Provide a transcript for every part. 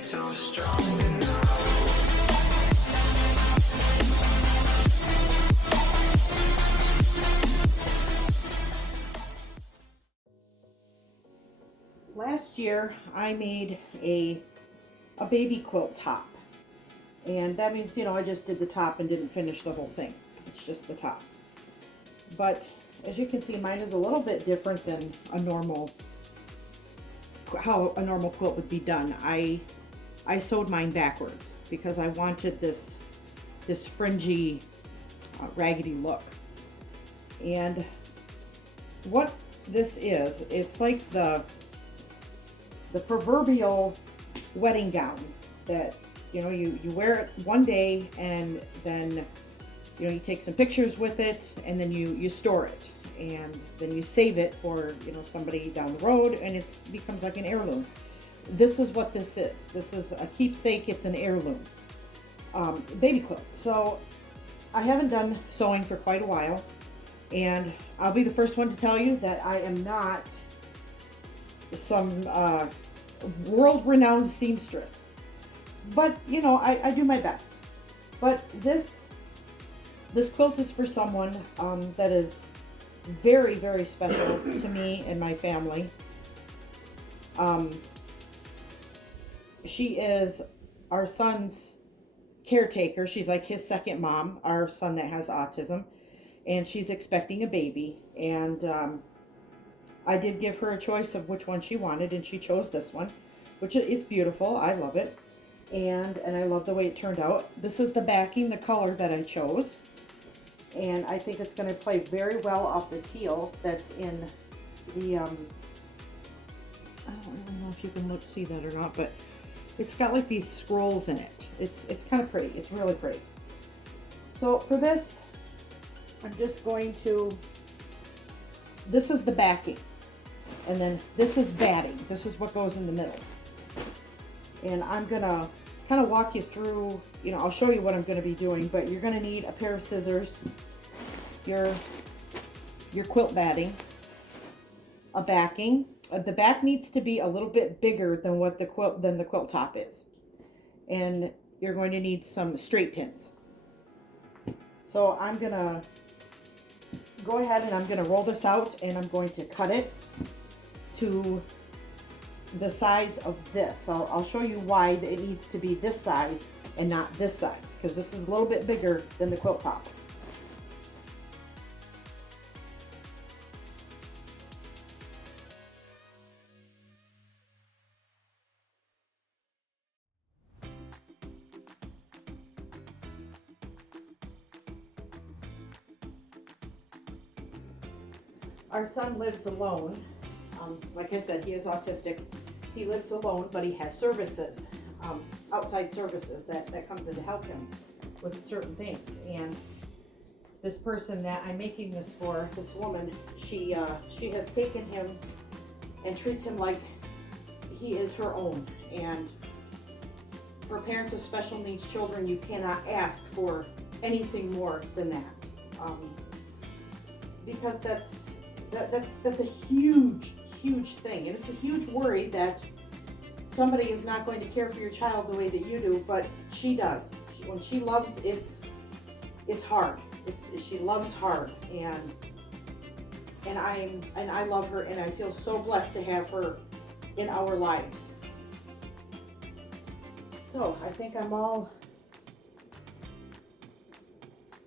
so strong enough. Last year I made a baby quilt top, and that means, I just did the top and didn't finish the whole thing. It's just the top. But as you can see, mine is a little bit different than how a normal quilt would be done. I sewed mine backwards because I wanted this fringy, raggedy look. And what this is, it's like the proverbial wedding gown that you wear it one day, and then you take some pictures with it, and then you store it, and then you save it for somebody down the road, and it becomes like an heirloom. This is what this is. This is a keepsake. It's an heirloom baby quilt. So I haven't done sewing for quite a while, and I'll be the first one to tell you that I am not some world-renowned seamstress, but I do my best. But this quilt is for someone that is very, very special to me and my family. She is our son's caretaker. She's like his second mom, our son that has autism, and she's expecting a baby. And I did give her a choice of which one she wanted, and she chose this one, which it's beautiful. I love it, and I love the way it turned out. This is the backing, the color that I chose, and I think it's going to play very well off the teal that's in the I don't even know if you can see that or not, but it's got like these scrolls in it. It's kind of pretty. It's really pretty. So for this, I'm just going to, this is the backing, and then this is batting. This is what goes in the middle. And I'm gonna kind of walk you through, I'll show you what I'm gonna be doing, but you're gonna need a pair of scissors, your quilt batting, a backing. The back needs to be a little bit bigger than the quilt top is. And you're going to need some straight pins. So I'm gonna go ahead and I'm gonna roll this out, and I'm going to cut it to the size of this. I'll show you why it needs to be this size and not this size, because this is a little bit bigger than the quilt top. Our son lives alone. Like I said, he is autistic. He lives alone, but he has services, outside services that comes in to help him with certain things. And this person that I'm making this for, this woman, she has taken him and treats him like he is her own. And for parents of special needs children, you cannot ask for anything more than that, because that's a huge thing, and it's a huge worry that somebody is not going to care for your child the way that you do, but she does. When she loves, it's hard. She loves hard, and I love her, and I feel so blessed to have her in our lives. So I think I'm all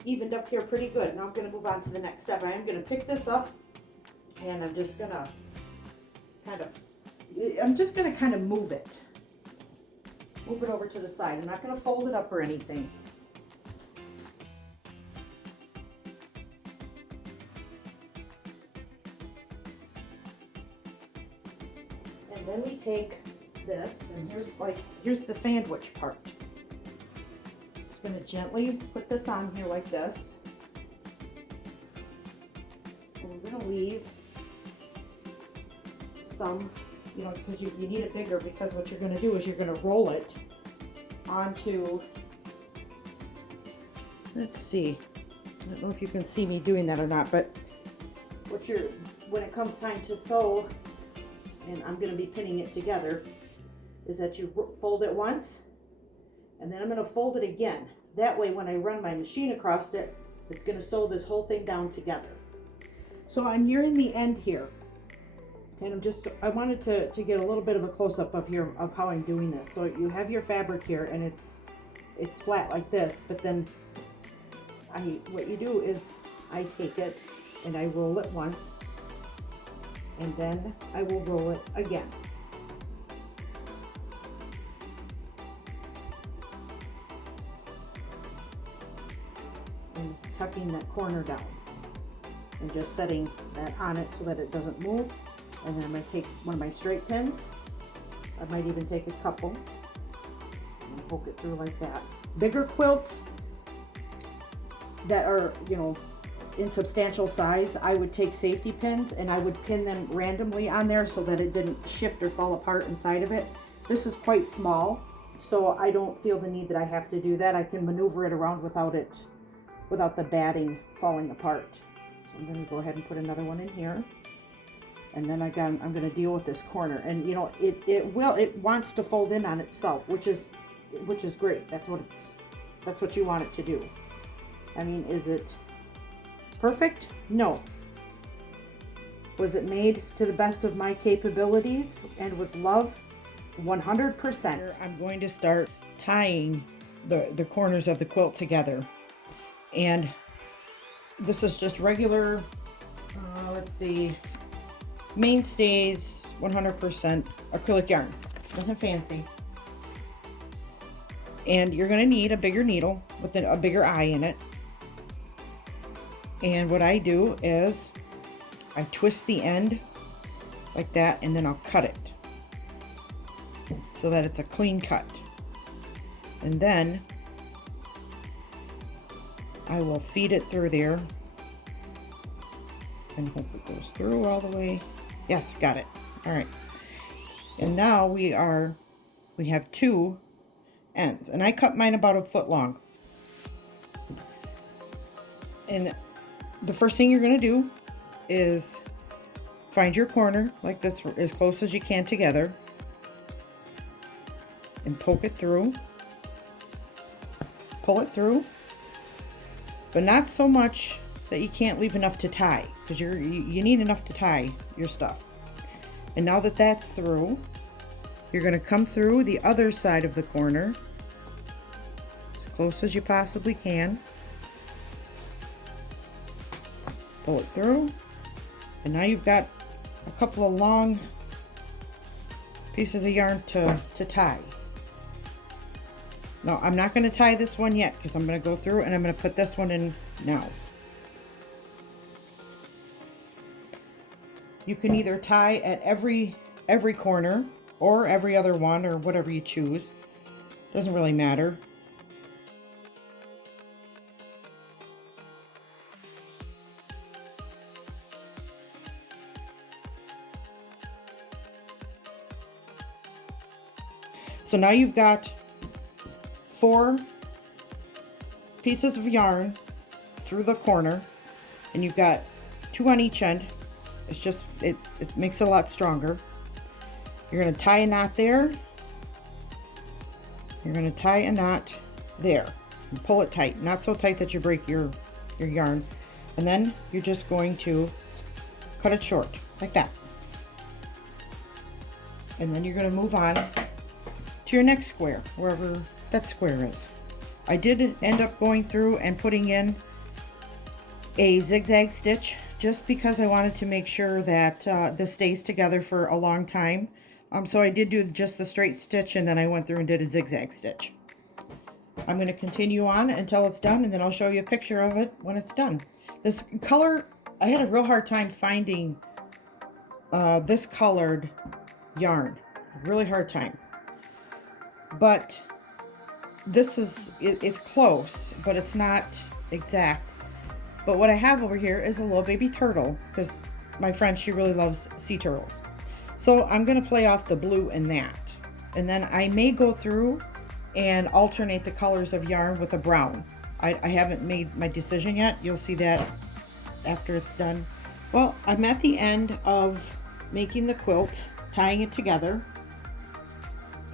evened up here pretty good. Now I'm going to move on to the next step. I am going to pick this up, and I'm just going to kind of move it over to the side. I'm not going to fold it up or anything. And then we take this, and here's the sandwich part. Just going to gently put this on here like this. And we're going to leave some, because you need it bigger, because what you're going to do is you're going to roll it onto, let's see, I don't know if you can see me doing that or not, but when it comes time to sew, and I'm going to be pinning it together, is that you fold it once, and then I'm going to fold it again. That way when I run my machine across it, it's going to sew this whole thing down together. So I'm nearing the end here. And I wanted to get a little bit of a close-up of here of how I'm doing this. So you have your fabric here, and it's flat like this, but then what you do is I take it and I roll it once, and then I will roll it again. And tucking that corner down and just setting that on it so that it doesn't move. And then I'm going to take one of my straight pins. I might even take a couple and poke it through like that. Bigger quilts that are, you know, in substantial size, I would take safety pins and I would pin them randomly on there so that it didn't shift or fall apart inside of it. This is quite small, so I don't feel the need that I have to do that. I can maneuver it around without the batting falling apart. So I'm going to go ahead and put another one in here. And then I'm going to deal with this corner. And you know, it wants to fold in on itself, which is great. That's what you want it to do. I mean, is it perfect? No. Was it made to the best of my capabilities and with love? 100%. I'm going to start tying the corners of the quilt together. And this is just regular, let's see, Mainstays 100% acrylic yarn. Nothing fancy. And you're going to need a bigger needle with a bigger eye in it. And what I do is I twist the end like that, and then I'll cut it so that it's a clean cut. And then I will feed it through there and hope it goes through all the way. Yes, got it. All right. And now we have two ends, and I cut mine about 1 foot long. And the first thing you're going to do is find your corner like this, as close as you can together, and poke it through, pull it through, but not so much that you can't leave enough to tie, because you need enough to tie your stuff. And now that that's through, you're going to come through the other side of the corner as close as you possibly can, pull it through, and now you've got a couple of long pieces of yarn to tie. Now I'm not going to tie this one yet, because I'm going to go through and I'm going to put this one in now. You can either tie at every corner or every other one, or whatever you choose. Doesn't really matter. So now you've got 4 pieces of yarn through the corner, and you've got 2 on each end. It's just, it makes it a lot stronger. You're going to tie a knot there. You're going to tie a knot there and pull it tight, not so tight that you break your yarn. And then you're just going to cut it short like that. And then you're going to move on to your next square, wherever that square is. I did end up going through and putting in a zigzag stitch, just because I wanted to make sure that this stays together for a long time. So I did do just the straight stitch, and then I went through and did a zigzag stitch. I'm going to continue on until it's done, and then I'll show you a picture of it when it's done. This color, I had a real hard time finding this colored yarn. Really hard time. But this is, it's close, but it's not exact. But what I have over here is a little baby turtle, because my friend, she really loves sea turtles. So I'm going to play off the blue in that. And then I may go through and alternate the colors of yarn with a brown. I haven't made my decision yet. You'll see that after it's done. Well, I'm at the end of making the quilt, tying it together.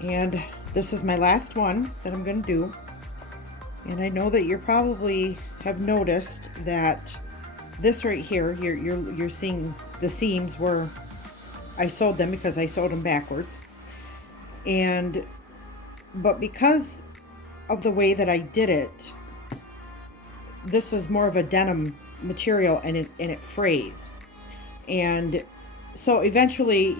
And this is my last one that I'm going to do. And I know that you probably have noticed that this right here, you're seeing the seams where I sewed them because I sewed them backwards. But because of the way that I did it, this is more of a denim material, and it frays. And so eventually,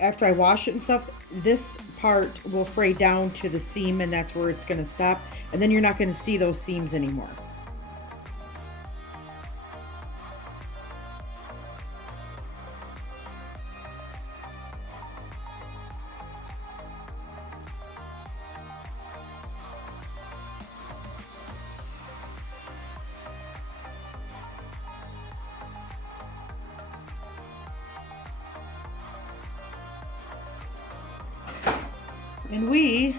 after I wash it and stuff, this part will fray down to the seam, and that's where it's going to stop. And then you're not going to see those seams anymore. And we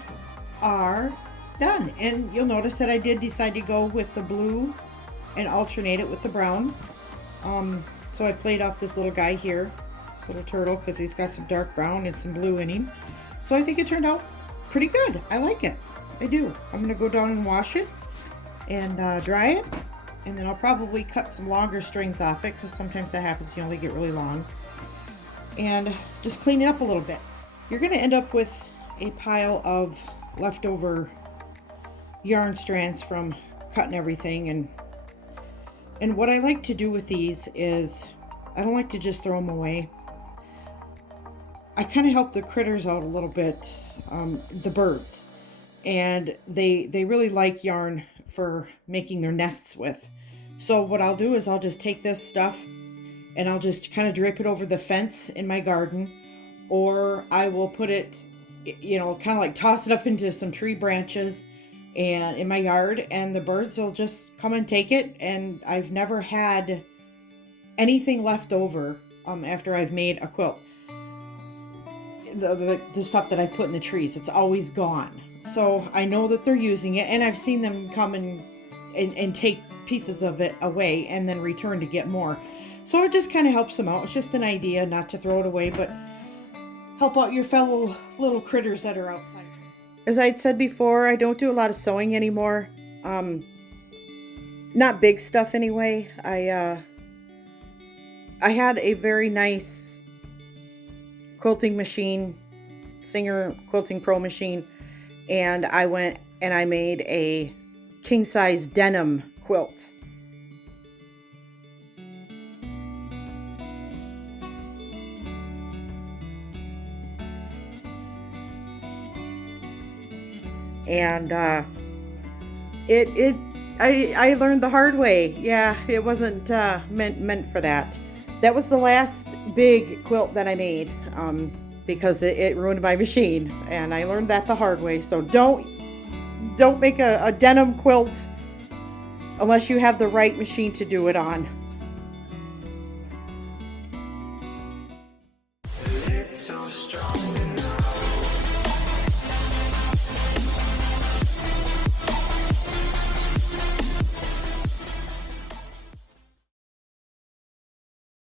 are done. And you'll notice that I did decide to go with the blue and alternate it with the brown. So I played off this little guy here, this little turtle, because he's got some dark brown and some blue in him. So I think it turned out pretty good. I like it. I do. I'm going to go down and wash it and dry it. And then I'll probably cut some longer strings off it, because sometimes that happens, they get really long. And just clean it up a little bit. You're going to end up with a pile of leftover yarn strands from cutting everything. And what I like to do with these is I don't like to just throw them away. I kind of help the critters out a little bit, the birds, and they really like yarn for making their nests with. So what I'll do is I'll just take this stuff and I'll just kind of drape it over the fence in my garden, or I will put it, kind of like toss it up into some tree branches and in my yard, and the birds will just come and take it. And I've never had anything left over after I've made a quilt. The stuff that I've put in the trees, it's always gone. So I know that they're using it, and I've seen them come and take pieces of it away and then return to get more. So it just kind of helps them out. It's just an idea, not to throw it away, but help out your fellow little critters that are outside. As I'd said before, I don't do a lot of sewing anymore. Not big stuff anyway. I had a very nice quilting machine, Singer Quilting Pro machine, and I went and I made a king size denim quilt. And I learned the hard way. Yeah, it wasn't meant for that. That was the last big quilt that I made, because it ruined my machine, and I learned that the hard way. So don't make a denim quilt unless you have the right machine to do it on.